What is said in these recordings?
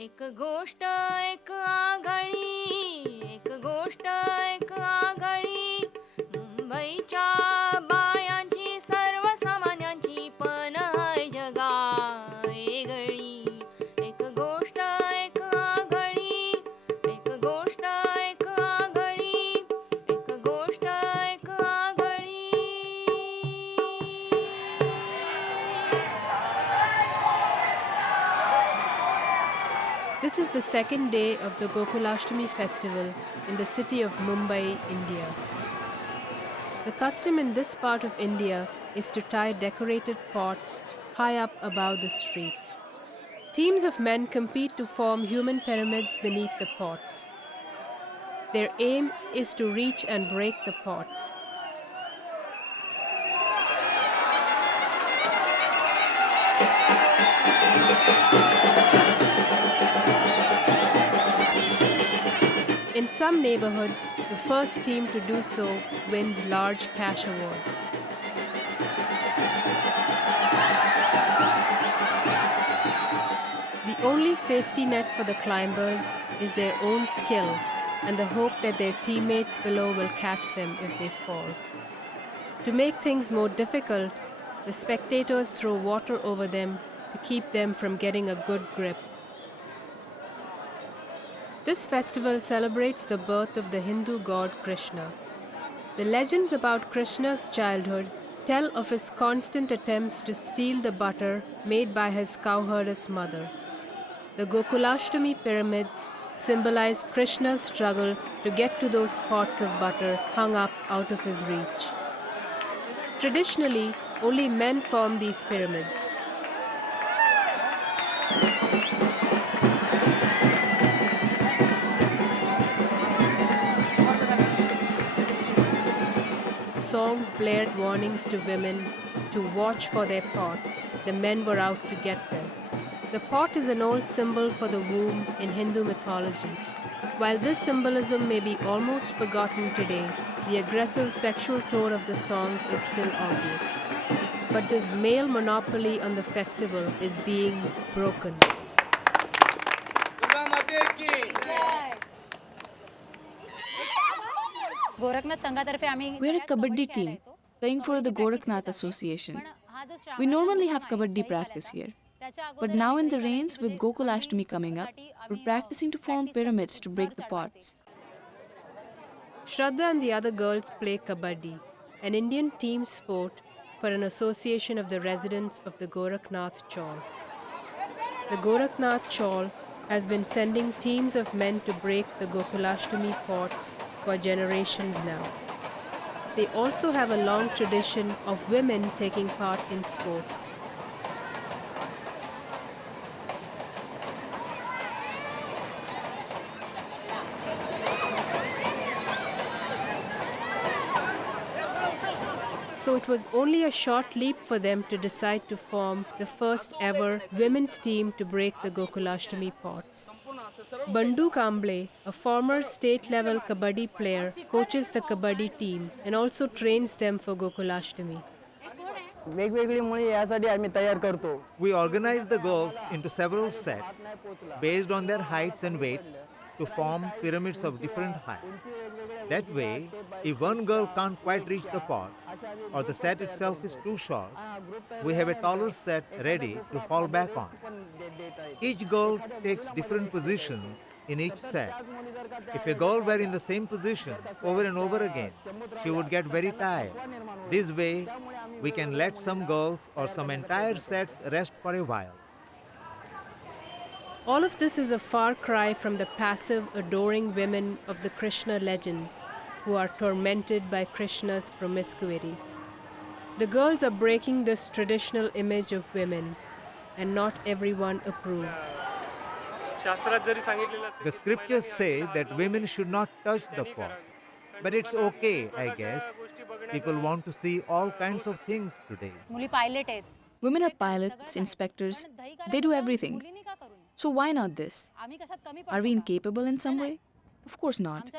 एक गोष्ट एक आगळी एक गोष्ट एक आगळी मुंबईच्या बायांची सर्वसामान्यांची पण हाय जगा वेगळी एक गोष्ट एक आगळी एक गोष्ट एक आगळी एक गोष्ट एक आगळी. This is the second day of the Gokulashtami festival in the city of Mumbai, India. The custom in this part of India is to tie decorated pots high up above the streets. Teams of men compete to form human pyramids beneath the pots. Their aim is to reach and break the pots. In some neighborhoods, the first team to do so wins large cash awards. The only safety net for the climbers is their own skill and the hope that their teammates below will catch them if they fall. To make things more difficult, the spectators throw water over them to keep them from getting a good grip. This festival celebrates the birth of the Hindu god Krishna. The legends about Krishna's childhood tell of his constant attempts to steal the butter made by his cowherdess mother. The Gokulashtami pyramids symbolize Krishna's struggle to get to those pots of butter hung up out of his reach. Traditionally, only men form these pyramids. Songs blared warnings to women to watch for their pots. The men were out to get them. The pot is an old symbol for the womb in Hindu mythology. While this symbolism may be almost forgotten today, the aggressive sexual tone of the songs is still obvious. But this male monopoly on the festival is being broken. We're a Kabaddi team playing for the Gorakhnath Association. We normally have Kabaddi practice here. But now in the rains, with Gokulashtami coming up, we're practicing to form pyramids to break the pots. Shraddha and the other girls play Kabaddi, an Indian team sport for an association of the residents of the Gorakhnath Chawl. The Gorakhnath Chawl has been sending teams of men to break the Gokulashtami pots for generations now. They also have a long tradition of women taking part in sports. So it was only a short leap for them to decide to form the first ever women's team to break the Gokulashtami pots. Bandu Kamble, a former state-level Kabaddi player, coaches the Kabaddi team and also trains them for Gokulashtami. We organize the girls into several sets based on their heights and weights to form pyramids of different heights. That way, if one girl can't quite reach the pot or the set itself is too short, we have a taller set ready to fall back on. Each girl takes different positions in each set. If a girl were in the same position over and over again, she would get very tired. This way, we can let some girls or some entire sets rest for a while. All of this is a far cry from the passive, adoring women of the Krishna legends who are tormented by Krishna's promiscuity. The girls are breaking this traditional image of women, and not everyone approves. The scriptures say that women should not touch the pot. But it's okay, I guess. People want to see all kinds of things today. Women are pilots, inspectors, they do everything. So why not this? Are we incapable in some way? Of course not.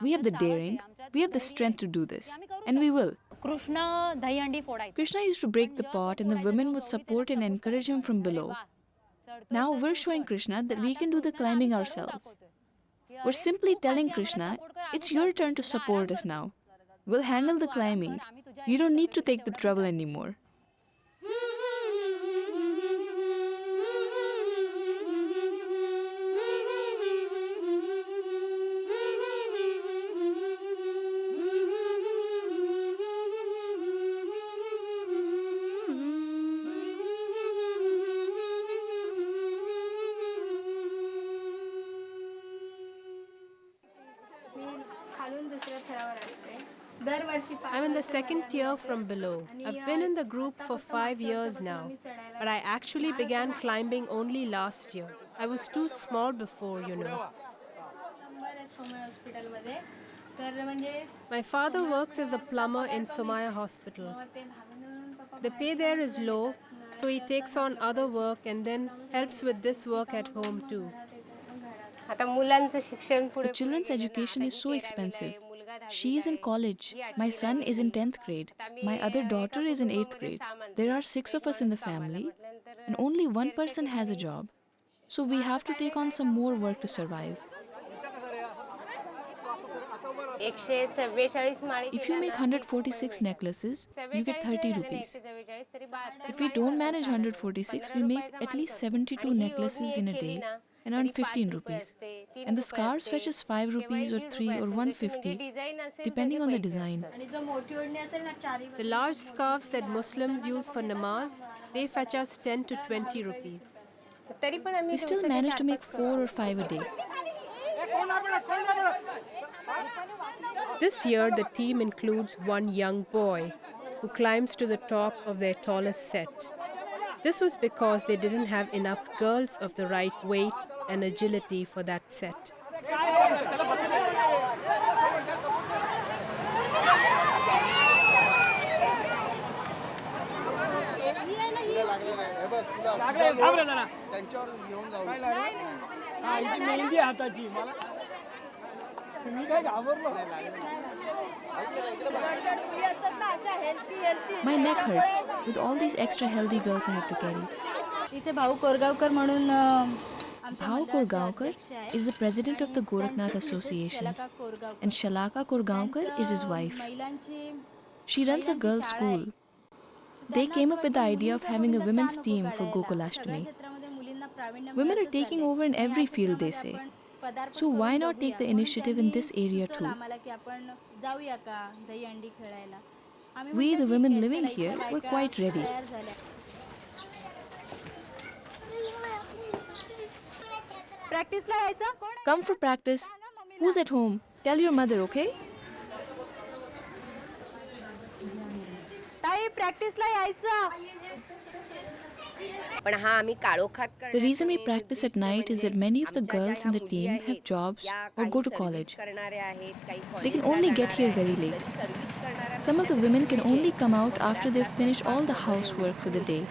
We have the daring, we have the strength to do this, and we will. Krishna used to break the pot and the women would support and encourage him from below. Now we're showing Krishna that we can do the climbing ourselves. We're simply telling Krishna, it's your turn to support us now. We'll handle the climbing. You don't need to take the trouble anymore. I'm in the second tier from below. I've been in the group for 5 years now, but I actually began climbing only last year. I was too small before, you know. My father works as a plumber in Somaya Hospital. The pay there is low, so he takes on other work and then helps with this work at home too. The children's education is so expensive. She is in college. My son is in 10th grade. My other daughter is in 8th grade. There are 6 of us in the family, and only one person has a job. So we have to take on some more work to survive. If you make 146 necklaces, you get 30 rupees. If we don't manage 146, we make at least 72 necklaces in a day and earn 15 rupees. And the scarves fetches 5 rupees or 3 or 150, depending on the design. The large scarves that Muslims use for namaz, they fetch us 10 to 20 rupees. We still manage to make 4 or 5 a day. This year, the team includes one young boy who climbs to the top of their tallest set. This was because they didn't have enough girls of the right weight and agility for that set. My neck hurts with all these extra healthy girls I have to carry. Bhau Korgaonkar is the president of the Gorakhnath Association, and Shalaka Korgaonkar is his wife. She runs a girls' school. They came up with the idea of having a women's team for Gokulashtami. Women are taking over in every field, they say. So why not take the initiative in this area too? We, the women living here, were quite ready. Come for practice. Who's at home? Tell your mother, okay? The reason we practice at night is that many of the girls in the team have jobs or go to college. They can only get here very late. Some of the women can only come out after they've finished all the housework for the day,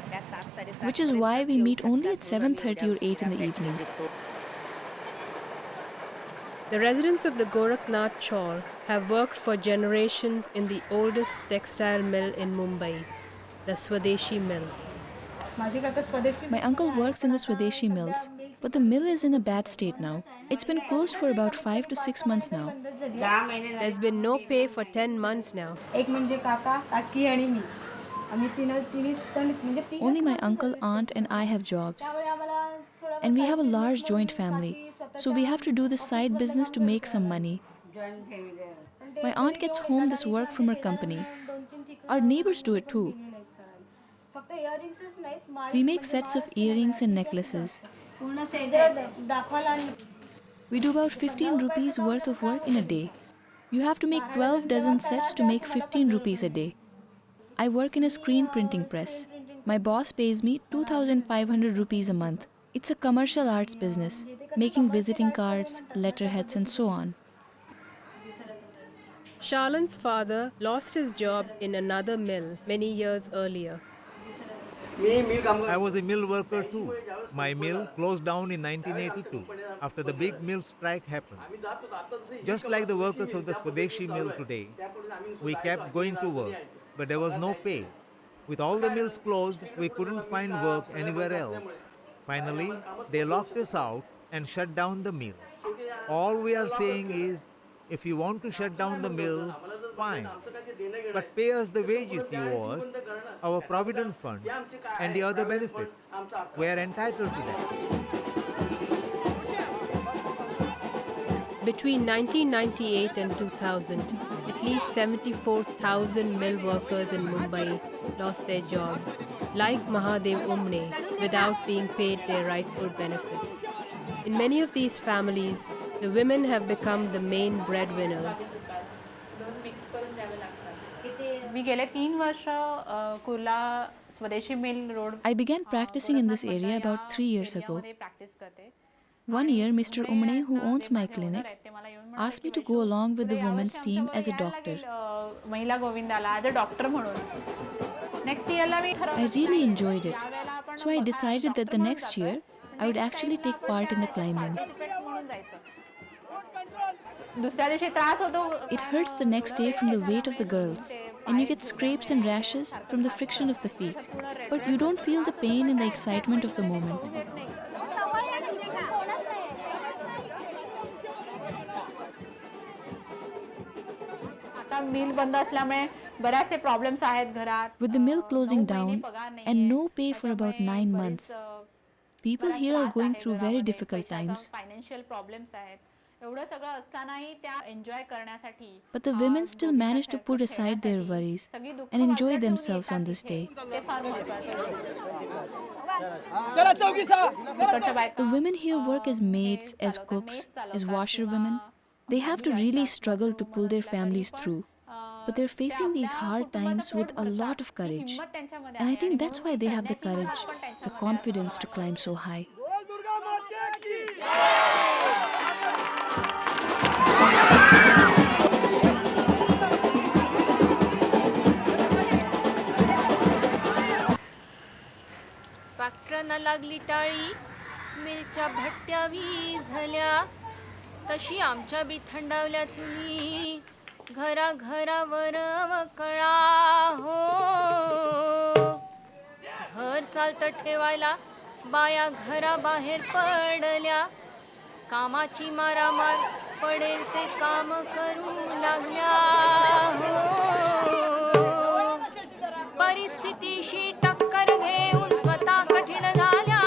which is why we meet only at 7:30 or 8 in the evening. The residents of the Gorakhnath Chaur have worked for generations in the oldest textile mill in Mumbai, the Swadeshi mill. My uncle works in the Swadeshi mills, but the mill is in a bad state now. It's been closed for about 5 to 6 months now. There's been no pay for 10 months now. Only my uncle, aunt and I have jobs. And we have a large joint family, so we have to do this side business to make some money. My aunt gets home this work from her company. Our neighbors do it too. We make sets of earrings and necklaces. We do about 15 rupees worth of work in a day. You have to make 12 dozen sets to make 15 rupees a day. I work in a screen printing press. My boss pays me 2,500 rupees a month. It's a commercial arts business, making visiting cards, letterheads and so on. Shalan's father lost his job in another mill many years earlier. I was a mill worker too. My mill closed down in 1982 after the big mill strike happened. Just like the workers of the Swadeshi mill today, we kept going to work, but there was no pay. With all the mills closed, we couldn't find work anywhere else. Finally, they locked us out and shut down the mill. All we are saying is, if you want to shut down the mill, fine. But pay us the wages you owe us, our provident funds, and the other benefits. We are entitled to them. Between 1998 and 2000, at least 74,000 mill workers in Mumbai lost their jobs, like Mahadev Umne, without being paid their rightful benefits. In many of these families, the women have become the main breadwinners. I began practicing in this area about 3 years ago. One year, Mr. Umne, who owns my clinic, asked me to go along with the women's team as a doctor. I really enjoyed it, so I decided that the next year I would actually take part in the climbing. It hurts the next day from the weight of the girls, and you get scrapes and rashes from the friction of the feet. But you don't feel the pain in the excitement of the moment. With the mill closing down and no pay for about 9 months, people here are going through very difficult times. But the women still manage to put aside their worries and enjoy themselves on this day. The women here work as maids, as cooks, as washerwomen. They have to really struggle to pull their families through. But they're facing these hard times with a lot of courage. And I think that's why they have the courage, the confidence to climb so high. फॅक्टरना लागली टाळी, मिलच्या भट्ट्या विझल्या, तशी आमच्या B थंडावल्या चुली, घरा घरावर कळा हो. घर चालतं ठेवायला बाया घराबाहेर पडल्या, कामाची मारामार पडेल ते काम करू लागल्या हो. परिस्थितीशी टक्कर घेऊन स्वतः कठीण झाल्या,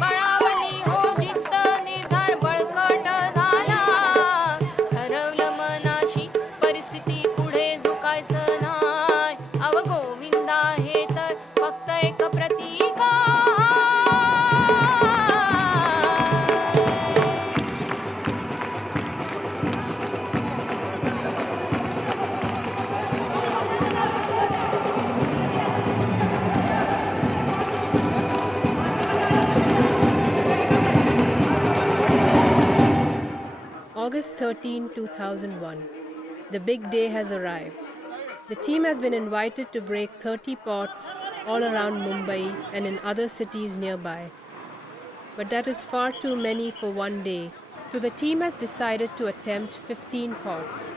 बळावली हो जिद्द, निर्धार बळकट झाला, ठरवलं मनाशी परिस्थिती पुढे झुकायचं नाय. अव गोविंदा हे तर फक्त एक प्रतीक आहे. August 13, 2001. The big day has arrived. The team has been invited to break 30 pots all around Mumbai and in other cities nearby. But that is far too many for one day, so the team has decided to attempt 15 pots,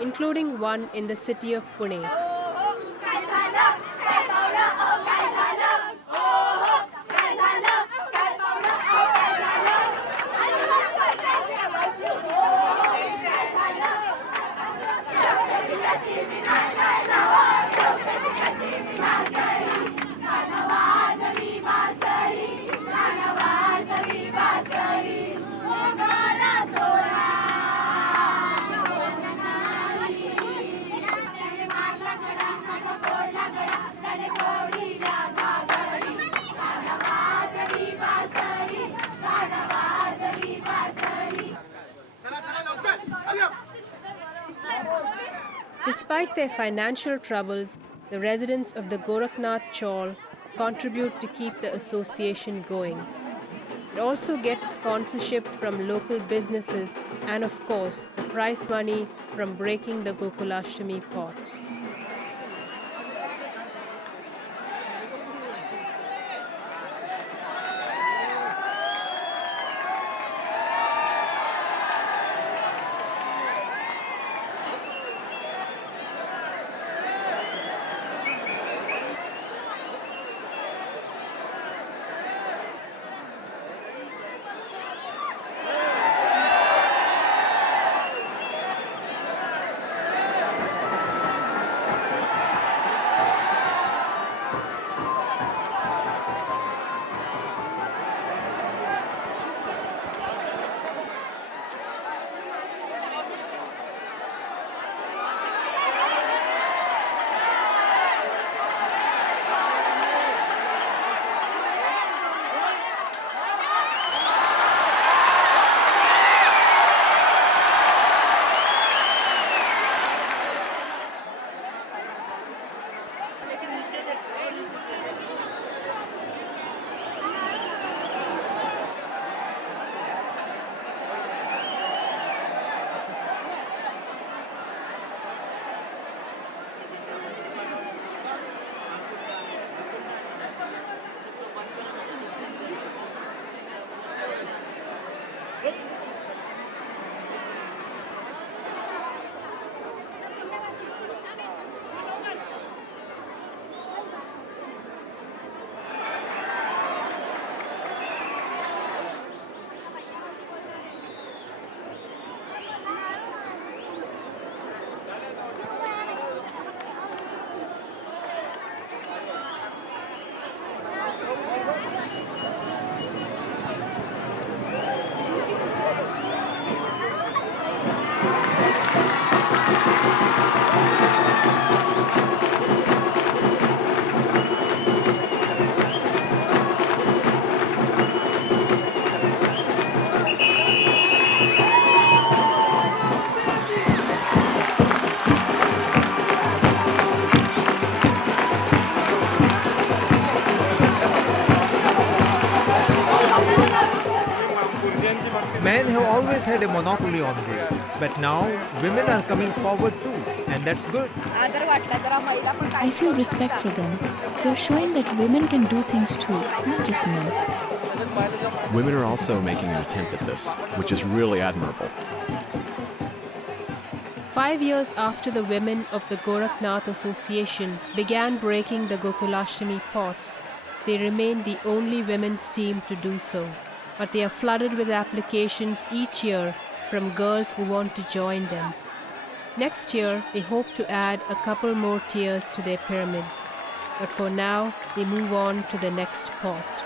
including one in the city of Pune. Despite their financial troubles, the residents of the Gorakhnath Chawl contribute to keep the association going. It also gets sponsorships from local businesses and, of course, the prize money from breaking the Gokulashtami pots. Men have always had a monopoly on this, but now women are coming forward too, and that's good. I feel respect for them. They're showing that women can do things too, not just men. Women are also making an attempt at this, which is really admirable. 5 years after the women of the Gorakhnath Association began breaking the Gokulashtami pots, they remain the only women's team to do so. But they are flooded with applications each year from girls who want to join them. Next year, they hope to add a couple more tiers to their pyramids. But for now, they move on to the next pot.